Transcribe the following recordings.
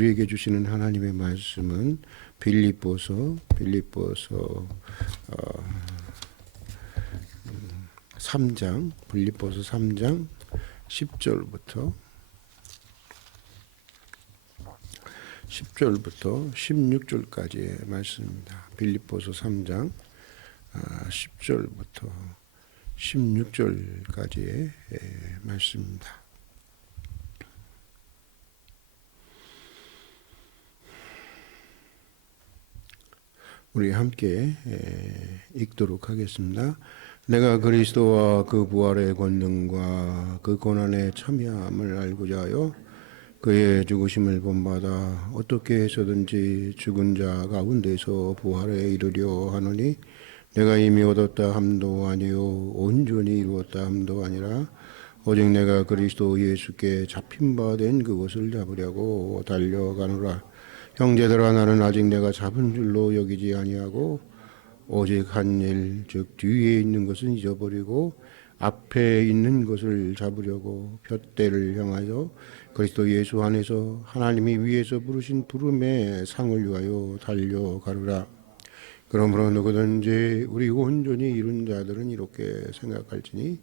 우리에게 주시는 하나님의 말씀은 빌립보서 3장, 빌립보서 3장 10절부터 16절까지의 말씀입니다. 빌립보서 3장 10절부터 16절까지의 말씀입니다. 우리 함께 읽도록 하겠습니다. 내가 그리스도와 그 부활의 권능과 그 고난의 참여함을 알고자 하여 그의 죽으심을 본받아 어떻게 해서든지 죽은 자 가운데서 부활에 이르려 하노니 내가 이미 얻었다 함도 아니요 온전히 이루었다 함도 아니라 오직 내가 그리스도 예수께 잡힌 바 된 그것을 잡으려고 달려가노라. 형제들아, 나는 아직 내가 잡은 줄로 여기지 아니하고 오직 한 일, 즉 뒤에 있는 것은 잊어버리고 앞에 있는 것을 잡으려고 푯대를 향하여 그리스도 예수 안에서 하나님이 위에서 부르신 부름의 상을 위하여 달려가르라. 그러므로 누구든지 우리 온전히 이룬 자들은 이렇게 생각할지니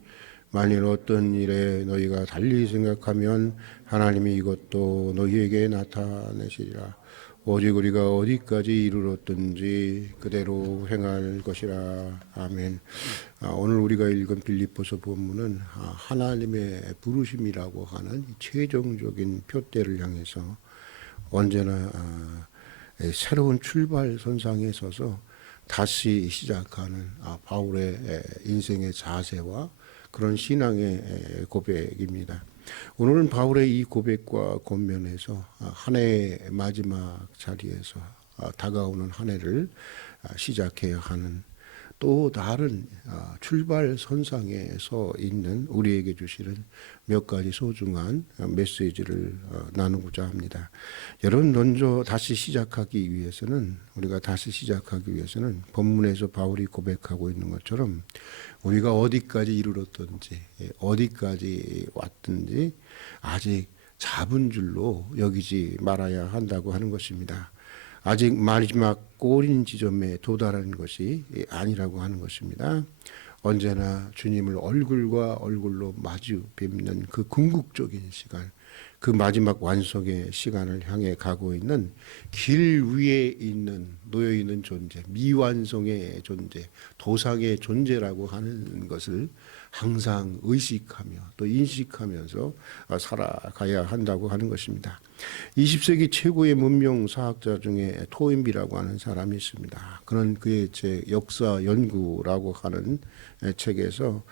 만일 어떤 일에 너희가 달리 생각하면 하나님이 이것도 너희에게 나타내시리라. 오직 우리가 어디까지 이르렀든지 그대로 행할 것이라. 아멘. 오늘 우리가 읽은 빌립보서 본문은 하나님의 부르심이라고 하는 최종적인 표대를 향해서 언제나 새로운 출발선상에 서서 다시 시작하는 바울의 인생의 자세와 그런 신앙의 고백입니다. 오늘은 바울의 이 고백과 권면에서 한 해의 마지막 자리에서 다가오는 한 해를 시작해야 하는 또 다른 출발선상에 서 있는 우리에게 주시는 몇 가지 소중한 메시지를 나누고자 합니다. 여러분, 먼저 우리가 다시 시작하기 위해서는 본문에서 바울이 고백하고 있는 것처럼 우리가 어디까지 이르렀든지 어디까지 왔든지 아직 잡은 줄로 여기지 말아야 한다고 하는 것입니다. 아직 마지막 꼬린 지점에 도달하는 것이 아니라고 하는 것입니다. 언제나 주님을 얼굴과 얼굴로 마주 뵙는 그 궁극적인 시간, 그 마지막 완성의 시간을 향해 가고 있는 길 위에 놓여 있는 존재, 미완성의 존재, 도상의 존재라고 하는 것을 항상 의식하며 또 인식하면서 살아가야 한다고 하는 것입니다. 20세기 최고의 문명사학자 중에 토인비라고 하는 사람이 있습니다. 그는 그의 역사 연구라고 하는 책에서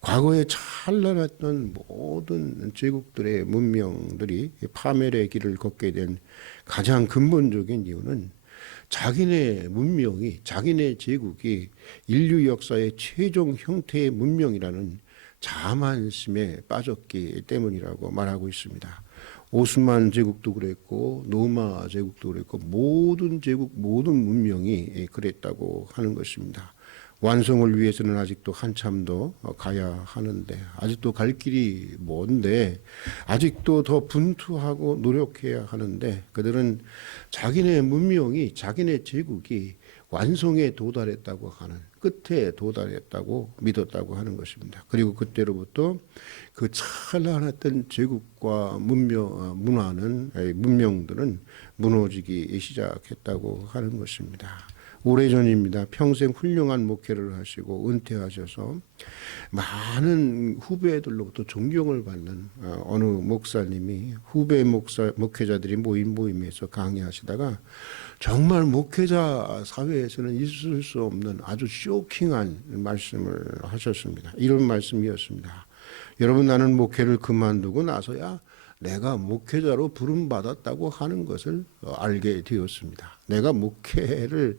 과거에 찬란했던 모든 제국들의 문명들이 파멸의 길을 걷게 된 가장 근본적인 이유는 자기네 문명이, 자기네 제국이 인류 역사의 최종 형태의 문명이라는 자만심에 빠졌기 때문이라고 말하고 있습니다. 오스만 제국도 그랬고 로마 제국도 그랬고 모든 제국, 모든 문명이 그랬다고 하는 것입니다. 완성을 위해서는 아직도 한참 더 가야 하는데, 아직도 갈 길이 먼데, 아직도 더 분투하고 노력해야 하는데, 그들은 자기네 문명이, 자기네 제국이 완성에 도달했다고 하는, 끝에 도달했다고 믿었다고 하는 것입니다. 그리고 그때로부터 그 찬란했던 제국과 문명들은 무너지기 시작했다고 하는 것입니다. 오래전입니다. 평생 훌륭한 목회를 하시고 은퇴하셔서 많은 후배들로부터 존경을 받는 어느 목사님이 후배 목회자들이 모임에서 강의하시다가 정말 목회자 사회에서는 있을 수 없는 아주 쇼킹한 말씀을 하셨습니다. 이런 말씀이었습니다. 여러분, 나는 목회를 그만두고 나서야 내가 목회자로 부름받았다고 하는 것을 알게 되었습니다. 내가 목회를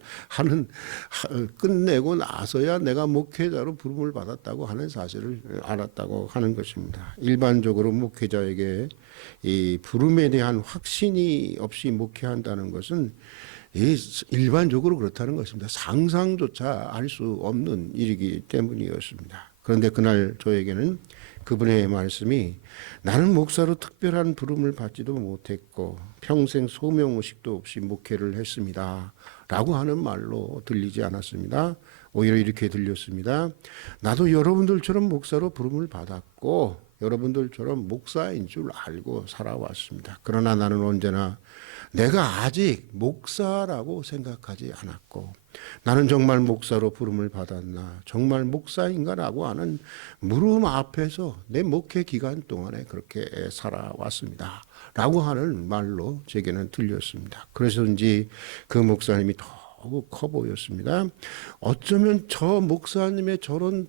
끝내고 나서야 내가 목회자로 부름을 받았다고 하는 사실을 알았다고 하는 것입니다. 일반적으로 목회자에게 이 부름에 대한 확신이 없이 목회한다는 것은 일반적으로 그렇다는 것입니다. 상상조차 할 수 없는 일이기 때문이었습니다. 그런데 그날 저에게는 그분의 말씀이 나는 목사로 특별한 부름을 받지도 못했고 평생 소명의식도 없이 목회를 했습니다 라고 하는 말로 들리지 않았습니다. 오히려 이렇게 들렸습니다. 나도 여러분들처럼 목사로 부름을 받았고 여러분들처럼 목사인 줄 알고 살아왔습니다. 그러나 나는 언제나 내가 아직 목사라고 생각하지 않았고 나는 정말 목사로 부름을 받았나 정말 목사인가라고 하는 물음 앞에서 내 목회 기간 동안에 그렇게 살아왔습니다 라고 하는 말로 제게는 들렸습니다. 그래서인지 그 목사님이 더욱 커 보였습니다. 어쩌면 저 목사님의 저런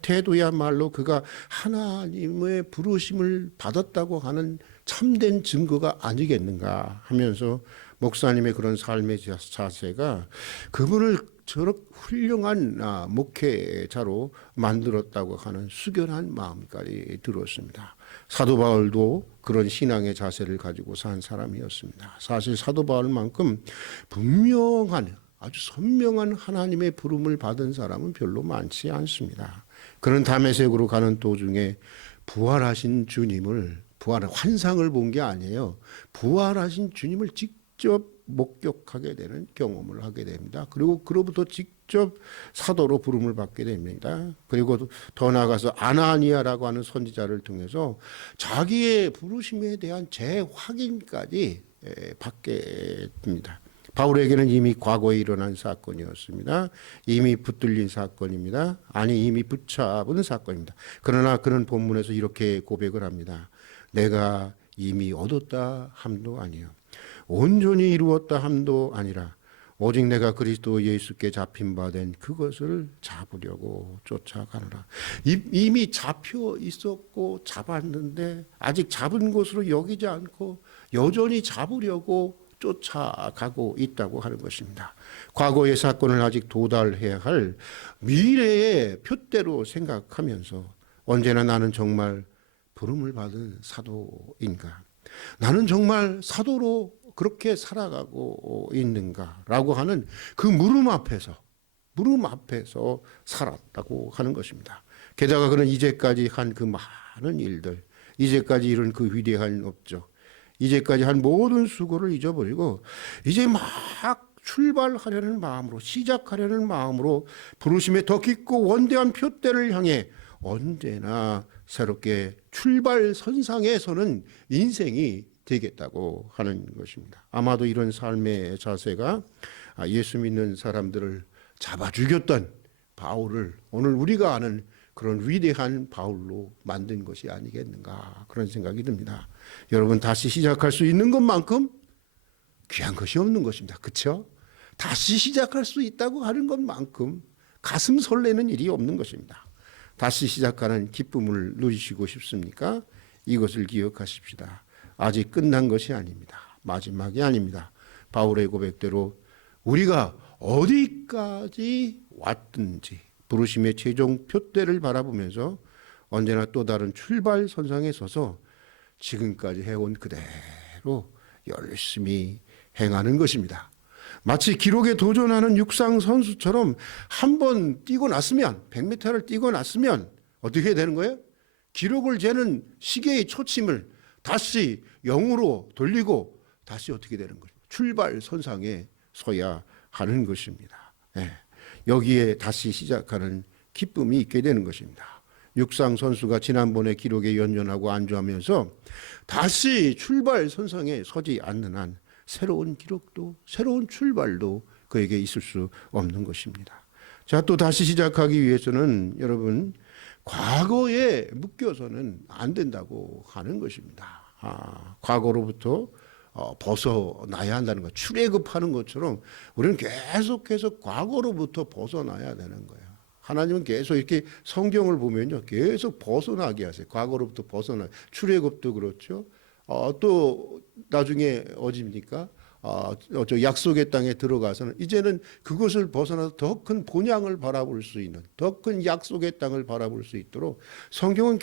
태도야말로 그가 하나님의 부르심을 받았다고 하는 참된 증거가 아니겠는가 하면서 목사님의 그런 삶의 자세가 그분을 저렇게 훌륭한 목회자로 만들었다고 하는 숙연한 마음까지 들었습니다. 사도 바울도 그런 신앙의 자세를 가지고 산 사람이었습니다. 사실 사도 바울만큼 분명한 아주 선명한 하나님의 부름을 받은 사람은 별로 많지 않습니다. 그는 다메섹으로 가는 도중에 부활하신 주님을 환상을 본 게 아니에요. 부활하신 주님을 직접 목격하게 되는 경험을 하게 됩니다. 그리고 그로부터 직접 사도로 부름을 받게 됩니다. 그리고 더 나아가서 아나니아라고 하는 선지자를 통해서 자기의 부르심에 대한 재확인까지 받게 됩니다. 바울에게는 이미 과거에 일어난 사건이었습니다. 이미 붙들린 사건입니다. 아니 이미 붙잡은 사건입니다. 그러나 그는 본문에서 이렇게 고백을 합니다. 내가 이미 얻었다 함도 아니요 온전히 이루었다 함도 아니라 오직 내가 그리스도 예수께 잡힌 바 된 그것을 잡으려고 쫓아가노라. 이미 잡혀 있었고 잡았는데 아직 잡은 것으로 여기지 않고 여전히 잡으려고 쫓아가고 있다고 하는 것입니다. 과거의 사건을 아직 도달해야 할 미래의 표대로 생각하면서 언제나 나는 정말 부름을 받은 사도인가? 나는 정말 사도로 그렇게 살아가고 있는가라고 하는 그 물음 앞에서 살았다고 하는 것입니다. 게다가 그는 이제까지 한 그 많은 일들, 이제까지 이룬 그 위대한 업적, 이제까지 한 모든 수고를 잊어버리고 이제 막 출발하려는 마음으로 시작하려는 마음으로 부르심에 더 깊고 원대한 표대를 향해 언제나 새롭게 출발선상에 서는 인생이 되겠다고 하는 것입니다. 아마도 이런 삶의 자세가 예수 믿는 사람들을 잡아 죽였던 바울을 오늘 우리가 아는 그런 위대한 바울로 만든 것이 아니겠는가 그런 생각이 듭니다. 여러분 다시 시작할 수 있는 것만큼 귀한 것이 없는 것입니다. 그렇죠? 다시 시작할 수 있다고 하는 것만큼 가슴 설레는 일이 없는 것입니다. 다시 시작하는 기쁨을 누리시고 싶습니까? 이것을 기억하십시다. 아직 끝난 것이 아닙니다. 마지막이 아닙니다. 바울의 고백대로 우리가 어디까지 왔든지 부르심의 최종 표대를 바라보면서 언제나 또 다른 출발선상에 서서 지금까지 해온 그대로 열심히 행하는 것입니다. 마치 기록에 도전하는 육상 선수처럼 한 번 뛰고 났으면 100m를 뛰고 났으면 어떻게 되는 거예요? 기록을 재는 시계의 초침을 다시 0으로 돌리고 다시 어떻게 되는 거죠? 출발선상에 서야 하는 것입니다. 네. 여기에 다시 시작하는 기쁨이 있게 되는 것입니다. 육상 선수가 지난번에 기록에 연연하고 안주하면서 다시 출발선상에 서지 않는 한 새로운 기록도 새로운 출발도 그에게 있을 수 없는 것입니다. 자, 또 다시 시작하기 위해서는 여러분 과거에 묶여서는 안 된다고 하는 것입니다. 과거로부터 벗어나야 한다는 것. 출애굽하는 것처럼 우리는 계속해서 과거로부터 벗어나야 되는 거예요. 하나님은 계속 이렇게 성경을 보면요, 계속 벗어나게 하세요. 과거로부터 벗어나. 출애굽도 그렇죠. 또 나중에 어디입니까? 저 약속의 땅에 들어가서는 이제는 그것을 벗어나서 더 큰 본향을 바라볼 수 있는, 더 큰 약속의 땅을 바라볼 수 있도록 성경은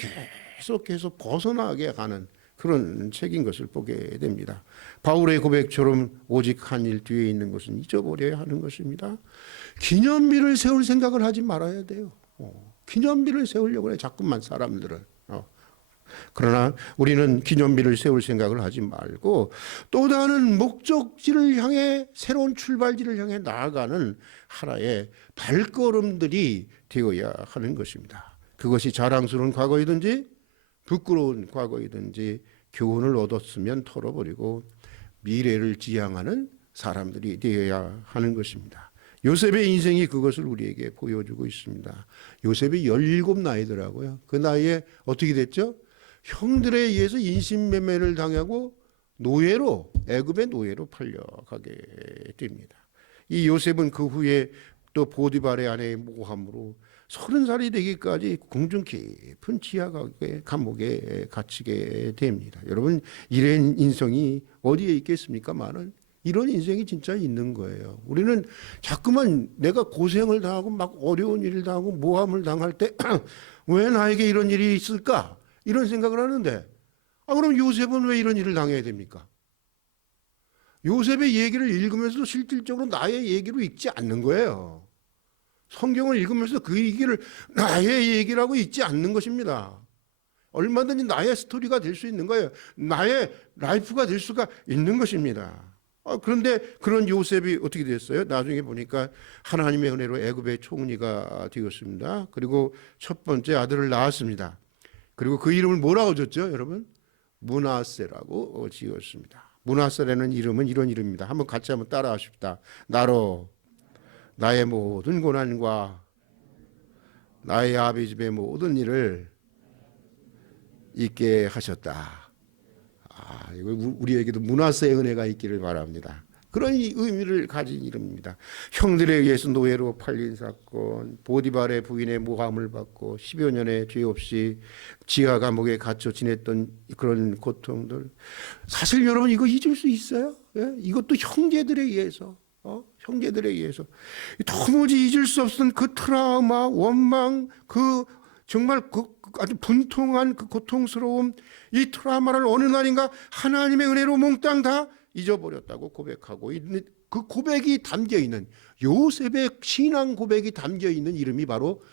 계속해서 벗어나게 하는 그런 책인 것을 보게 됩니다. 바울의 고백처럼 오직 한 일 뒤에 있는 것은 잊어버려야 하는 것입니다. 기념비를 세울 생각을 하지 말아야 돼요. 기념비를 세우려고 해 자꾸만 사람들은. 그러나 우리는 기념비를 세울 생각을 하지 말고 또 다른 목적지를 향해 새로운 출발지를 향해 나아가는 하나의 발걸음들이 되어야 하는 것입니다. 그것이 자랑스러운 과거이든지 부끄러운 과거이든지 교훈을 얻었으면 털어버리고 미래를 지향하는 사람들이 되어야 하는 것입니다. 요셉의 인생이 그것을 우리에게 보여주고 있습니다. 요셉이 17 나이더라고요. 그 나이에 어떻게 됐죠? 형들에 의해서 인신매매를 당하고 노예로, 애굽의 노예로 팔려가게 됩니다. 이 요셉은 그 후에 또 보디발의 아내의 모함으로 30살이 되기까지 궁중 깊은 지하 감옥에 갇히게 됩니다. 여러분, 이런 인생이 어디에 있겠습니까만은 이런 인생이 진짜 있는 거예요. 우리는 자꾸만 내가 고생을 당하고 막 어려운 일을 당하고 모함을 당할 때 왜 나에게 이런 일이 있을까? 이런 생각을 하는데 그럼 요셉은 왜 이런 일을 당해야 됩니까? 요셉의 얘기를 읽으면서도 실질적으로 나의 얘기로 읽지 않는 거예요. 성경을 읽으면서 그 얘기를 나의 얘기라고 읽지 않는 것입니다. 얼마든지 나의 스토리가 될 수 있는 거예요. 나의 라이프가 될 수가 있는 것입니다. 그런데 그런 요셉이 어떻게 됐어요? 나중에 보니까 하나님의 은혜로 애굽의 총리가 되었습니다. 그리고 첫 번째 아들을 낳았습니다. 그리고 그 이름을 뭐라고 줬죠, 여러분? 므낫세라고 지었습니다. 므낫세라는 이름은 이런 이름입니다. 한번 같이 한번 따라하십시다. 나로 나의 모든 고난과 나의 아비 집의 모든 일을 잊게 하셨다. 이거 우리에게도 므낫세의 은혜가 있기를 바랍니다. 그런 의미를 가진 이름입니다. 형들에 의해서 노예로 팔린 사건, 보디발의 부인의 모함을 받고 10여 년의 죄 없이 지하 감옥에 갇혀 지냈던 그런 고통들. 사실 여러분 이거 잊을 수 있어요? 예? 이것도 형제들에 의해서, 형제들에 의해서 도무지 잊을 수 없었던 그 트라우마, 원망, 그 정말 아주 분통한 그 고통스러움, 이 트라우마를 어느 날인가 하나님의 은혜로 몽땅 다 잊어버렸다고 고백하고 있는 그 고백이 담겨 있는 요셉의 신앙 고백이 담겨 있는 이름이 바로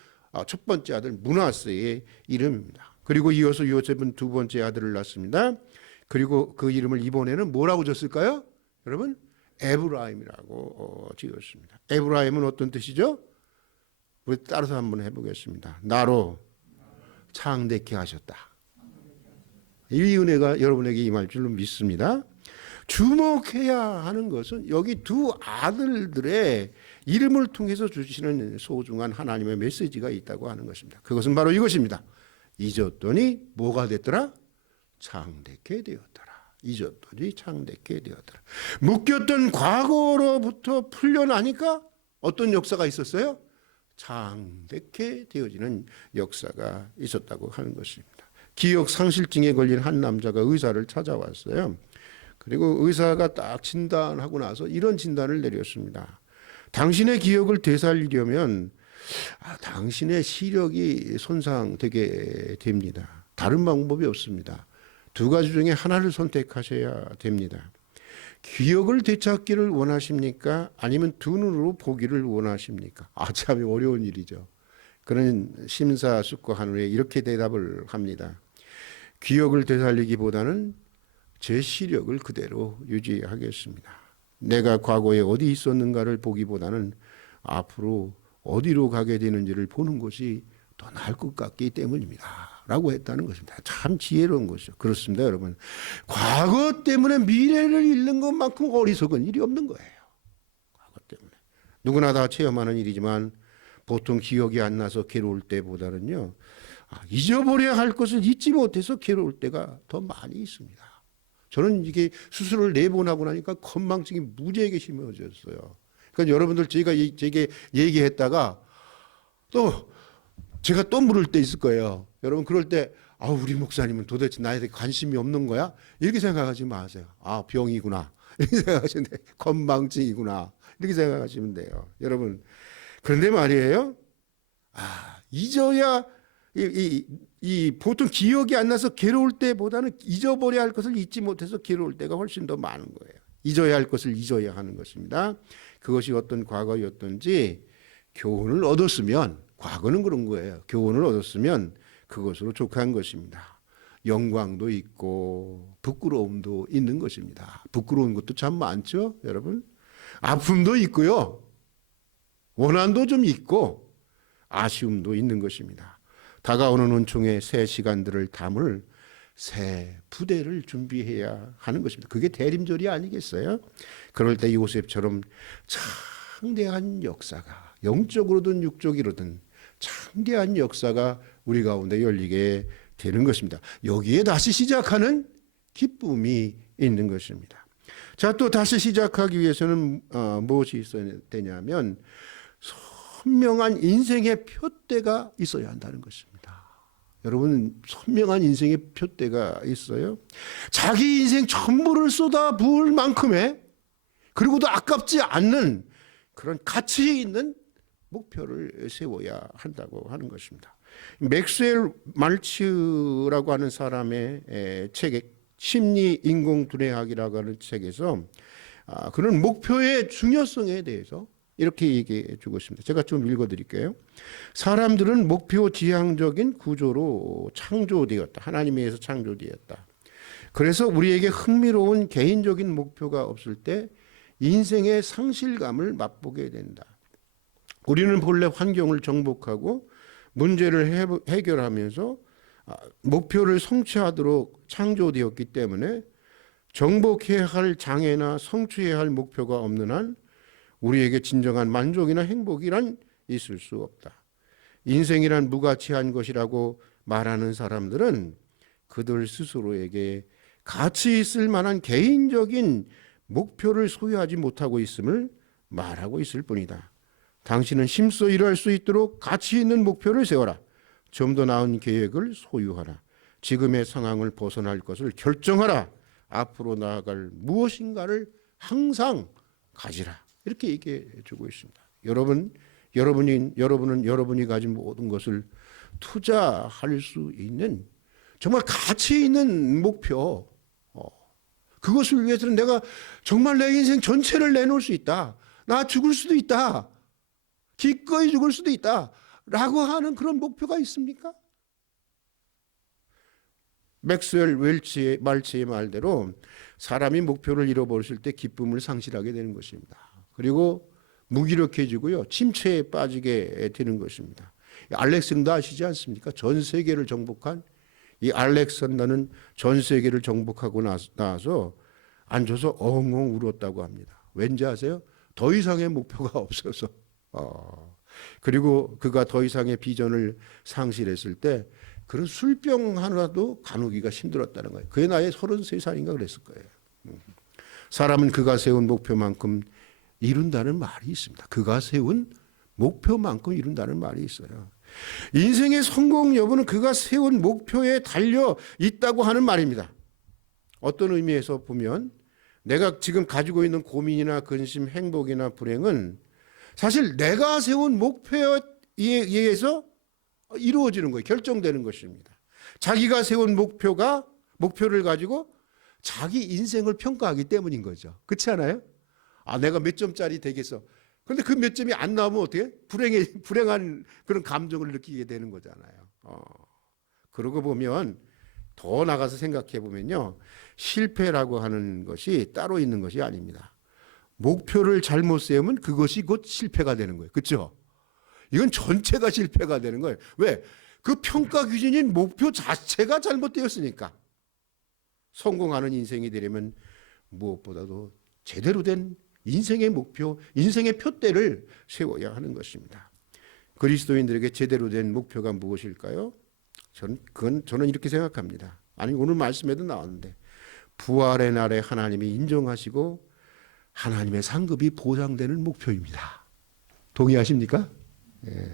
첫 번째 아들 므낫세의 이름입니다. 그리고 이어서 요셉은 두 번째 아들을 낳습니다. 그리고 그 이름을 이번에는 뭐라고 줬을까요? 여러분, 에브라임이라고 지었습니다. 에브라임은 어떤 뜻이죠? 우리 따라서 한번 해보겠습니다. 나로 창대케 하셨다. 이 은혜가 여러분에게 임할 줄로 믿습니다. 주목해야 하는 것은 여기 두 아들들의 이름을 통해서 주시는 소중한 하나님의 메시지가 있다고 하는 것입니다. 그것은 바로 이것입니다. 잊었더니 뭐가 됐더라? 창대케 되었더라. 잊었더니 창대케 되었더라. 묶였던 과거로부터 풀려나니까 어떤 역사가 있었어요? 창대케 되어지는 역사가 있었다고 하는 것입니다. 기억 상실증에 걸린 한 남자가 의사를 찾아왔어요. 그리고 의사가 딱 진단하고 나서 이런 진단을 내렸습니다. 당신의 기억을 되살리려면 당신의 시력이 손상되게 됩니다. 다른 방법이 없습니다. 두 가지 중에 하나를 선택하셔야 됩니다. 기억을 되찾기를 원하십니까? 아니면 두 눈으로 보기를 원하십니까? 참 어려운 일이죠. 그런 심사숙고한 후에 이렇게 대답을 합니다. 기억을 되살리기보다는 제 시력을 그대로 유지하겠습니다. 내가 과거에 어디 있었는가를 보기보다는 앞으로 어디로 가게 되는지를 보는 것이 더 나을 것 같기 때문입니다. 라고 했다는 것입니다. 참 지혜로운 것이죠. 그렇습니다, 여러분. 과거 때문에 미래를 잃는 것만큼 어리석은 일이 없는 거예요. 과거 때문에. 누구나 다 체험하는 일이지만 보통 기억이 안 나서 괴로울 때보다는요, 잊어버려야 할 것을 잊지 못해서 괴로울 때가 더 많이 있습니다. 저는 이게 수술을 4번 하고 나니까 건망증이 무지하게 심해졌어요. 그러니까 여러분들 제게 얘기했다가 또 제가 또 물을 때 있을 거예요. 여러분 그럴 때 우리 목사님은 도대체 나에 대해 관심이 없는 거야? 이렇게 생각하지 마세요. 병이구나. 이렇게 생각하시면 돼요. 건망증이구나. 이렇게 생각하시면 돼요. 여러분 그런데 말이에요. 잊어야 이 보통 기억이 안 나서 괴로울 때보다는 잊어버려야 할 것을 잊지 못해서 괴로울 때가 훨씬 더 많은 거예요. 잊어야 할 것을 잊어야 하는 것입니다. 그것이 어떤 과거였든지 교훈을 얻었으면 과거는 그런 거예요. 교훈을 얻었으면 그것으로 족한 것입니다. 영광도 있고 부끄러움도 있는 것입니다. 부끄러운 것도 참 많죠, 여러분. 아픔도 있고요. 원한도 좀 있고 아쉬움도 있는 것입니다. 다가오는 은총의 새 시간들을 담을 새 부대를 준비해야 하는 것입니다. 그게 대림절이 아니겠어요? 그럴 때 요셉처럼 창대한 역사가, 영적으로든 육적으로든 창대한 역사가 우리 가운데 열리게 되는 것입니다. 여기에 다시 시작하는 기쁨이 있는 것입니다. 자, 또 다시 시작하기 위해서는 무엇이 있어야 되냐면 선명한 인생의 표대가 있어야 한다는 것입니다. 여러분, 선명한 인생의 표대가 있어요? 자기 인생 전부를 쏟아 부을 만큼의, 그리고도 아깝지 않는 그런 가치 있는 목표를 세워야 한다고 하는 것입니다. 맥스웰 말츠라고 하는 사람의 책에 심리인공두뇌학이라고 하는 책에서 그런 목표의 중요성에 대해서 이렇게 얘기해 주고 있습니다. 제가 좀 읽어드릴게요. 사람들은 목표 지향적인 구조로 창조되었다. 하나님에 의해서 창조되었다. 그래서 우리에게 흥미로운 개인적인 목표가 없을 때 인생의 상실감을 맛보게 된다. 우리는 본래 환경을 정복하고 문제를 해결하면서 목표를 성취하도록 창조되었기 때문에 정복해야 할 장애나 성취해야 할 목표가 없는 한 우리에게 진정한 만족이나 행복이란 있을 수 없다. 인생이란 무가치한 것이라고 말하는 사람들은 그들 스스로에게 가치 있을 만한 개인적인 목표를 소유하지 못하고 있음을 말하고 있을 뿐이다. 당신은 힘써 일할 수 있도록 가치 있는 목표를 세워라. 좀 더 나은 계획을 소유하라. 지금의 상황을 벗어날 것을 결정하라. 앞으로 나아갈 무엇인가를 항상 가지라. 이렇게 얘기해 주고 있습니다. 여러분은 여러분이 가진 모든 것을 투자할 수 있는 정말 가치 있는 목표, 그것을 위해서는 내가 정말 내 인생 전체를 내놓을 수 있다. 나 죽을 수도 있다. 기꺼이 죽을 수도 있다. 라고 하는 그런 목표가 있습니까? 맥스웰 말츠의 말대로 사람이 목표를 잃어버렸을 때 기쁨을 상실하게 되는 것입니다. 그리고 무기력해지고요, 침체에 빠지게 되는 것입니다. 알렉산더 아시지 않습니까? 전 세계를 정복한 이 알렉산더는 전 세계를 정복하고 나서 앉아서 엉엉 울었다고 합니다. 왠지 아세요? 더 이상의 목표가 없어서. 그리고 그가 더 이상의 비전을 상실했을 때 그런 술병 하나도 가누기가 힘들었다는 거예요. 그의 나이 33살인가 그랬을 거예요. 사람은 그가 세운 목표만큼 이룬다는 말이 있습니다. 그가 세운 목표만큼 이룬다는 말이 있어요. 인생의 성공 여부는 그가 세운 목표에 달려 있다고 하는 말입니다. 어떤 의미에서 보면 내가 지금 가지고 있는 고민이나 근심, 행복이나 불행은 사실 내가 세운 목표에 의해서 이루어지는 거예요. 결정되는 것입니다. 자기가 세운 목표를 가지고 자기 인생을 평가하기 때문인 거죠. 그렇지 않아요? 내가 몇 점짜리 되겠어. 그런데 그 몇 점이 안 나오면 어떻게? 불행한 그런 감정을 느끼게 되는 거잖아요. 그러고 보면 더 나가서 생각해 보면요. 실패라고 하는 것이 따로 있는 것이 아닙니다. 목표를 잘못 세우면 그것이 곧 실패가 되는 거예요. 그렇죠? 이건 전체가 실패가 되는 거예요. 왜? 그 평가 기준인 목표 자체가 잘못되었으니까. 성공하는 인생이 되려면 무엇보다도 제대로 된 인생의 목표, 인생의 표대를 세워야 하는 것입니다. 그리스도인들에게 제대로 된 목표가 무엇일까요? 저는 이렇게 생각합니다. 아니, 오늘 말씀에도 나왔는데 부활의 날에 하나님이 인정하시고 하나님의 상급이 보장되는 목표입니다. 동의하십니까? 예.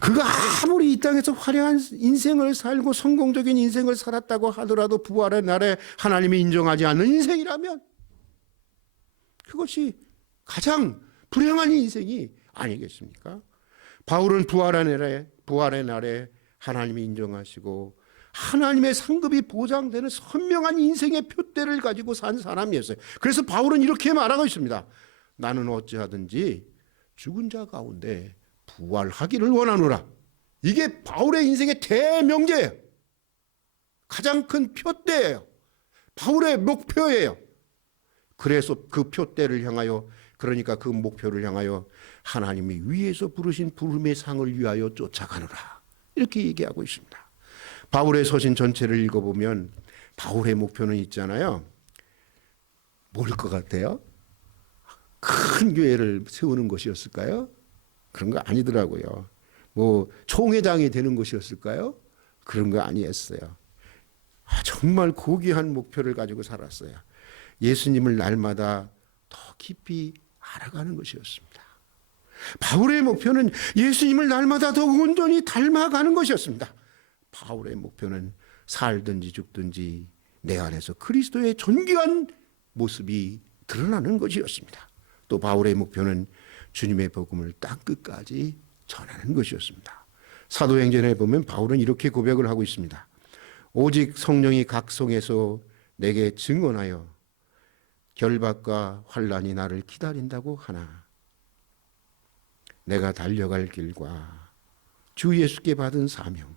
그가 아무리 이 땅에서 화려한 인생을 살고 성공적인 인생을 살았다고 하더라도 부활의 날에 하나님이 인정하지 않는 인생이라면 그것이 가장 불행한 인생이 아니겠습니까? 바울은 부활의 날에 하나님이 인정하시고 하나님의 상급이 보장되는 선명한 인생의 표대를 가지고 산 사람이었어요. 그래서 바울은 이렇게 말하고 있습니다. 나는 어찌하든지 죽은 자 가운데 부활하기를 원하노라. 이게 바울의 인생의 대명제예요. 가장 큰 표대예요. 바울의 목표예요. 그래서 그 표대를 향하여, 그러니까 그 목표를 향하여 하나님이 위에서 부르신 부름의 상을 위하여 쫓아가노라. 이렇게 얘기하고 있습니다. 바울의 서신 전체를 읽어보면 바울의 목표는 있잖아요. 뭘 것 같아요? 큰 교회를 세우는 것이었을까요? 그런 거 아니더라고요. 뭐 총회장이 되는 것이었을까요? 그런 거 아니었어요. 정말 고귀한 목표를 가지고 살았어요. 예수님을 날마다 더 깊이 알아가는 것이었습니다. 바울의 목표는 예수님을 날마다 더 온전히 닮아가는 것이었습니다. 바울의 목표는 살든지 죽든지 내 안에서 그리스도의 존귀한 모습이 드러나는 것이었습니다. 또 바울의 목표는 주님의 복음을 땅끝까지 전하는 것이었습니다. 사도행전에 보면 바울은 이렇게 고백을 하고 있습니다. 오직 성령이 각성에서 내게 증언하여 결박과 환난이 나를 기다린다고 하나 내가 달려갈 길과 주 예수께 받은 사명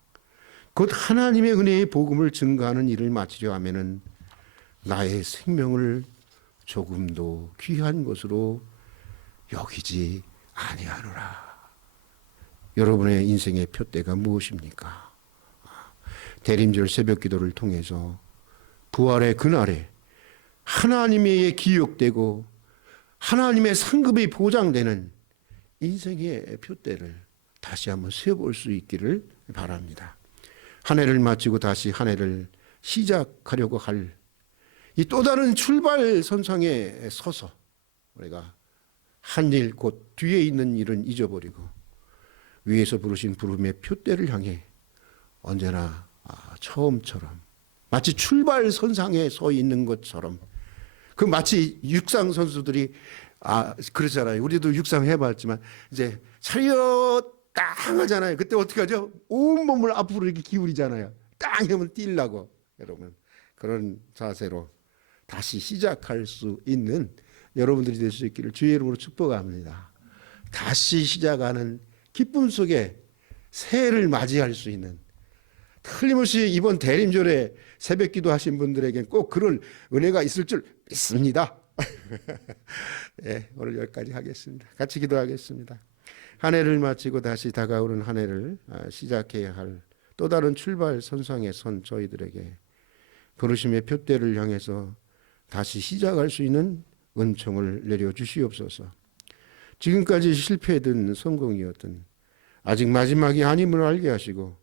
곧 하나님의 은혜의 복음을 증거하는 일을 마치려 하면은 나의 생명을 조금도 귀한 것으로 여기지 아니하노라. 여러분의 인생의 표대가 무엇입니까? 대림절 새벽기도를 통해서 부활의 그날에 하나님의 기억되고 하나님의 상급이 보장되는 인생의 표대를 다시 한번 세워볼 수 있기를 바랍니다. 한 해를 마치고 다시 한 해를 시작하려고 할 이 또 다른 출발선상에 서서 우리가 한 일 곧 뒤에 있는 일은 잊어버리고 위에서 부르신 부름의 표대를 향해 언제나 처음처럼 마치 출발선상에 서 있는 것처럼 그 마치 육상 선수들이 그러잖아요. 우리도 육상 해봤지만 이제 차렷 땅 하잖아요. 그때 어떻게 하죠? 온 몸을 앞으로 이렇게 기울이잖아요. 땅 하면 뛰려고. 여러분 그런 자세로 다시 시작할 수 있는 여러분들이 될 수 있기를 주의 이름으로 축복합니다. 다시 시작하는 기쁨 속에 새해를 맞이할 수 있는, 틀림없이 이번 대림절에 새벽기도 하신 분들에겐 꼭 그런 은혜가 있을 줄 믿습니다. 네, 오늘 여기까지 하겠습니다. 같이 기도하겠습니다. 한 해를 마치고 다시 다가오는 한 해를 시작해야 할 또 다른 출발 선상에 선 저희들에게 부르심의 표대를 향해서 다시 시작할 수 있는 은총을 내려주시옵소서. 지금까지 실패든 성공이었든 아직 마지막이 아님을 알게 하시고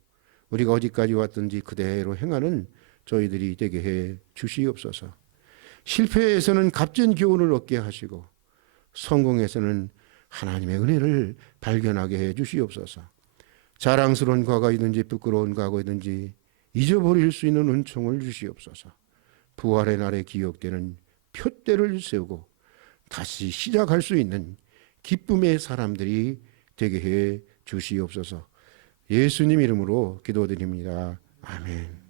우리가 어디까지 왔든지 그대로 행하는 저희들이 되게 해 주시옵소서. 실패에서는 값진 교훈을 얻게 하시고 성공에서는 하나님의 은혜를 발견하게 해 주시옵소서. 자랑스러운 과거이든지 부끄러운 과거이든지 잊어버릴 수 있는 은총을 주시옵소서. 부활의 날에 기억되는 표대를 세우고 다시 시작할 수 있는 기쁨의 사람들이 되게 해 주시옵소서. 예수님 이름으로 기도드립니다. 아멘.